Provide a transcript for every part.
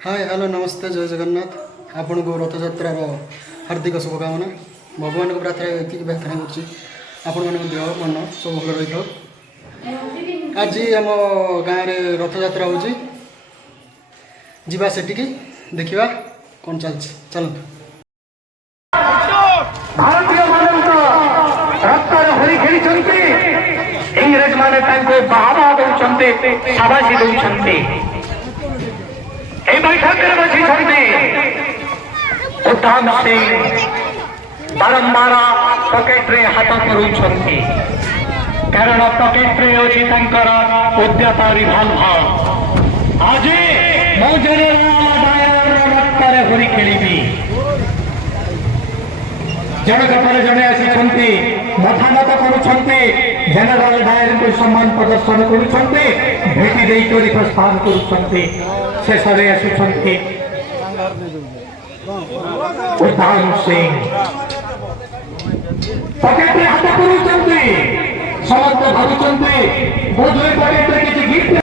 Hi hello नमस्ते जय जगन्नाथ आपण को रथयात्रार हार्दिक शुभकामना भगवान को प्रार्थना ये प्रार्थना कर देह मन सब भल रही था। आज आम गाँव में रथयात्रा हो जीवा सेटिकी देखा कौन चलते भारतीय रक्तर हरी खेली इंग्रेज माने बाहवा दौरान शाबाशी दौरान बैठक बसी उद्धाम सिंह बारंबार पकेट रे हाथ करुंच कारण पकेट रे अच्छी उद्यत रिभल्वर आज मो रक्तर हरी खेली जनक पर जड़े आसी मतामत करेनेल डायर को सम्मान प्रदर्शन करेटी प्रस्थान शेष उद्धाम सिंह पकेट हाथ कर समस्त भावुं बोधे पकेट किसी गिफ्ट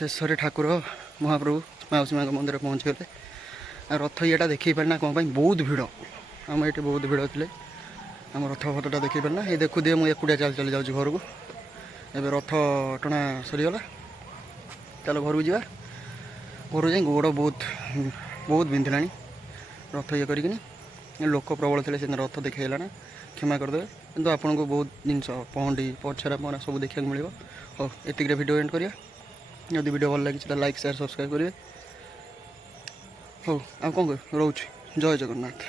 शेषରେ ଠାକୁର ମହାପ୍ରଭୁ ମାଉସୀ ମାଙ୍କ ମନ୍ଦିର ପହଞ୍ଚିଗଲେ। ଆଉ ରଥ ଇଏଟା ଦେଖେଇ ପାରିନା କ'ଣ ପାଇଁ ବହୁତ ଭିଡ଼, ଆମ ଏଠି ବହୁତ ଭିଡ଼ ଥିଲେ, ଆମ ରଥ ଫଟୋଟା ଦେଖେଇ ପାରିନା। ଏଇ ଦେଖୁଦିଏ ମୁଁ ଏକୁଟିଆ ଚାଲି ଯାଉଛି ଘରକୁ। ଏବେ ରଥ ଟଣା ସରିଗଲା, ଚାଲ ଘରକୁ ଯିବା। ଘରକୁ ଯାଇ ଗୋଡ଼ ବହୁତ ବିନ୍ଧିଲାଣି ରଥ ଇଏ କରିକିନି। ଲୋକ ପ୍ରବଳ ଥିଲେ ସେଦିନ ରଥ ଦେଖେଇ ହେଲା ନା, କ୍ଷମା କରିଦେବେ। କିନ୍ତୁ ଆପଣଙ୍କୁ ବହୁତ ଜିନିଷ ପହଣ୍ଡି ପଛରା ମରା ସବୁ ଦେଖିବାକୁ ମିଳିବ। ହଉ ଏତିକିରେ ଭିଡ଼ିଓ ଏଣ୍ଡ କରିବା। ଯଦି ଭିଡ଼ିଓ ଭଲ ଲାଗିଛି ତାହେଲେ ଲାଇକ୍ ସେୟାର ସବସ୍କ୍ରାଇବ୍ କରିବେ। ହଉ ଆଉ କ'ଣ କହିବି, ରହୁଛି। ଜୟ ଜଗନ୍ନାଥ।